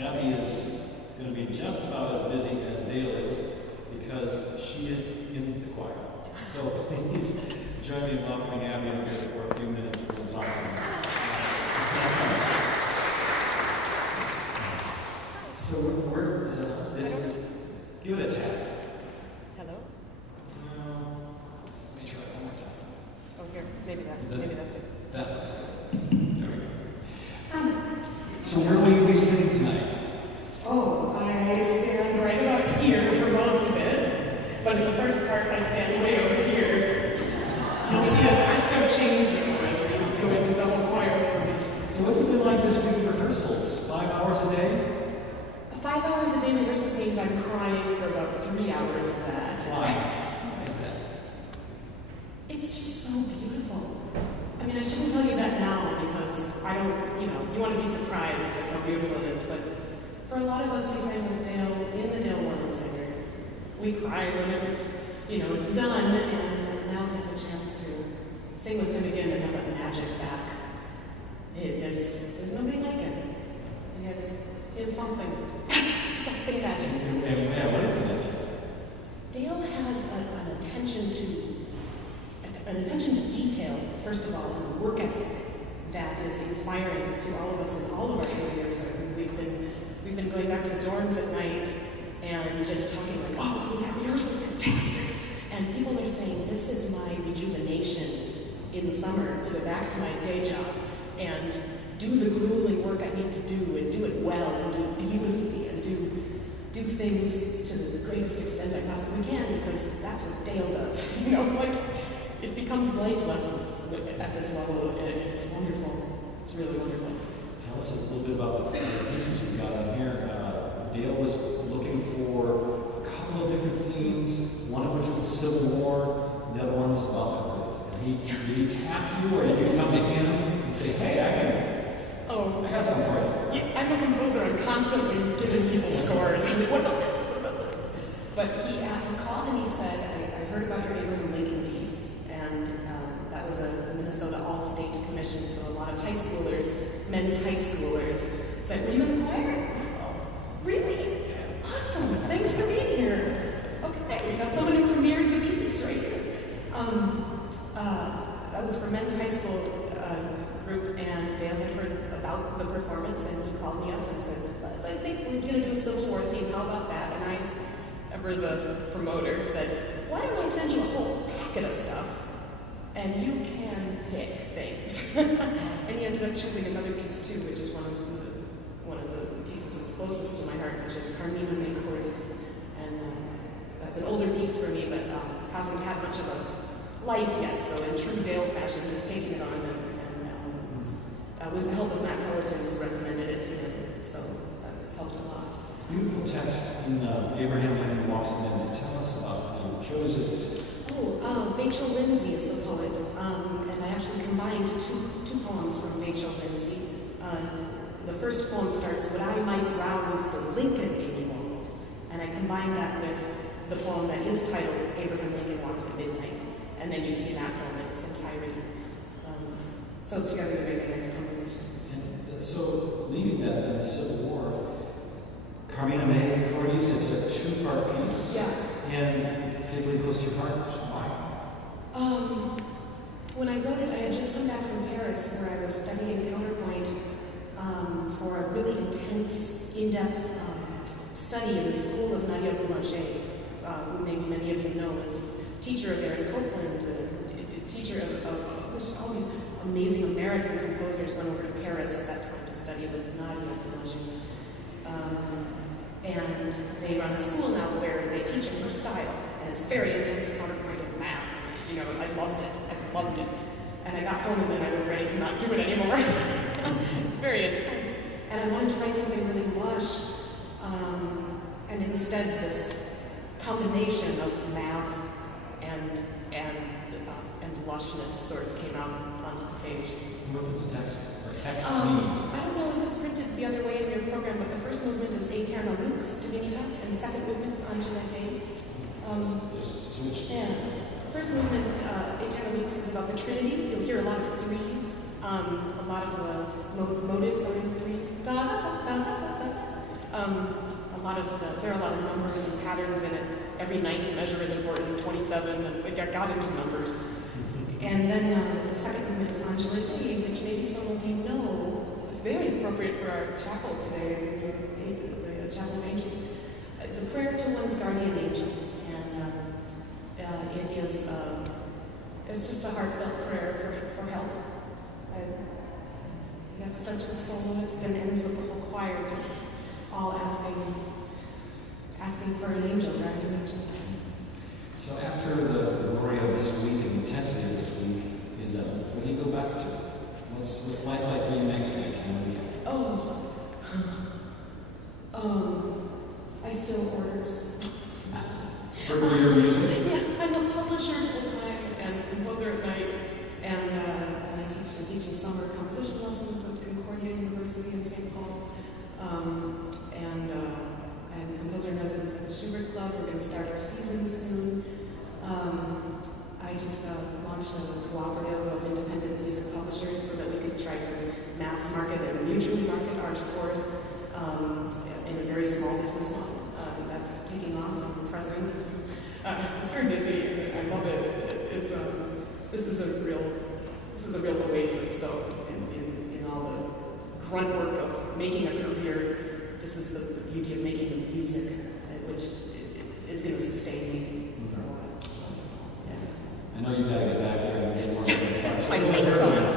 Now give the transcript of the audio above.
Abby is going to be just about as busy as Dale is because she is in the choir. So please join me in welcoming Abby up here for a few minutes for the talk. So where is it? Give it a tap. Hello? Let me try it one more time. Oh, here. Maybe that. Maybe that too. That looks good. There we go. So where will you be sitting tonight? Oh, I stand right about here for most of it. But in the first part, I stand way over here. You'll see a presto changing as we go into double choir formation. So what's it been like this week of rehearsals? 5 hours a day? 5 hours a day rehearsals means I'm crying for about 3 hours of that. Why? Why is that? It's just so beautiful. I mean, I shouldn't tell you that now because I don't, you want to be surprised at how beautiful it is, but for a lot of us who sang with Dale in the Dale Wormald Singers, we cried when it was, done, and now to have a chance to sing with him again and have that magic back. There's nobody like him. He has something, something magic. And what is the magic? Dale has an attention to detail, first of all, and a work ethic that is inspiring to all of us in all of our careers. I mean, we've been going back to the dorms at night and just talking like, oh, isn't that rehearsal fantastic? And people are saying, this is my rejuvenation in the summer to go back to my day job and do the grueling work I need to do and do it well and do it beautifully and do things to the greatest extent I possibly can because that's what Dale does. It becomes life lessons at this level, and it's wonderful. It's really wonderful. Tell us a little bit about the pieces you've got on here. Dale was looking for a couple of different themes, one of which was the Civil War, the other one was about the earth. And did he tap you, or did you come to him and say, hey, I got something for you? Yeah, I'm a composer. I'm constantly giving people scores. What about this? What about this? But he called and he said, I heard about your Abraham Lincoln piece, and that was a Minnesota All-State Commission, so a lot of high schoolers, men's high schoolers, said, were you in the choir? Oh, really? Awesome. Thanks for being here. Okay, we got someone who premiered the piece right here. That was for men's high school group, and Dale had heard about the performance, and he called me up and said, I think we're going to do a Civil War theme. How about that? And I, ever the promoter, said, why don't I send you a whole packet of stuff, and you can pick things. And he ended up choosing another piece too, which is one of the pieces that's closest to my heart, which is Carmina May Cordis. And that's an older piece for me, but hasn't had much of a life yet. So in true Dale fashion, he's taken it on, and with the help of Matt Pelleton, who recommended it to him. So that helped a lot. It's a beautiful text in Abraham Lincoln Walks in. Tell us about how you chose it. Vachel Lindsay is the poet, and I actually combined two poems from Vachel Lindsay. The first poem starts, Would I might rouse the Lincoln in you all, and I combined that with the poem that is titled Abraham Lincoln Walks at Midnight, and then you see that poem in its entirety. So together they make a nice combination. And so, leaving that in the Civil War, Carmina May Cordis, it's a two-part piece. Yeah. And particularly close to your heart. Why? When I wrote it, I had just come back from Paris, where I was studying counterpoint for a really intense, in-depth study in the school of Nadia Boulanger, who maybe many of you know is teacher of Aaron Copland, teacher of just all these amazing American composers. Went over to Paris at that time to study with Nadia Boulanger. And they run a school now where they teach in her style, and it's very intense counterpoint of math. I loved it. I loved it. And I got home and then I was ready to not do it anymore. It's very intense. And I wanted to write something really lush, and instead this combination of math and lushness sort of came out onto the page. What does the text or texts mean? I don't know if it's printed the other way in your program, but the first movement is Aeterna Lux Divinitas, and the second movement is Angelate. The first movement, Aeterna Lux, is about the Trinity. You'll hear a lot of threes. A lot of the motives are in threes. Da, da, da, da, da. There are a lot of numbers and patterns in it. Every ninth measure is important, 27, and it got into numbers. And then the second movement is Angela Dei, which maybe some of you know, is very appropriate for our chapel today, the Chapel of Angels. It's a prayer to one's guardian angel, and it is it's just a heartfelt prayer for help. It starts with soloist and ends with the whole choir, just all asking for an angel, guardian angel. So after the glory of this week and the intensity of this week, is that what do you go back to? What's life like for you next week? I fill orders. For your music? Yeah, I'm a publisher full-time and a composer at night, and I'm teaching summer composition lessons at Concordia University in St. Paul, and I'm composer in residence at the Schubert Club. We're going to start our season soon. I just launched a cooperative of independent music publishers so that we could try to mass market and mutually market our scores in a very small business model. That's taking off. I'm president. It's very busy. I love it. This is a real oasis, though, in all the grunt work of making a career. This is the beauty of making music, which is going to sustain me for a while. Yeah. I know you've got to get back there and get more. I think so.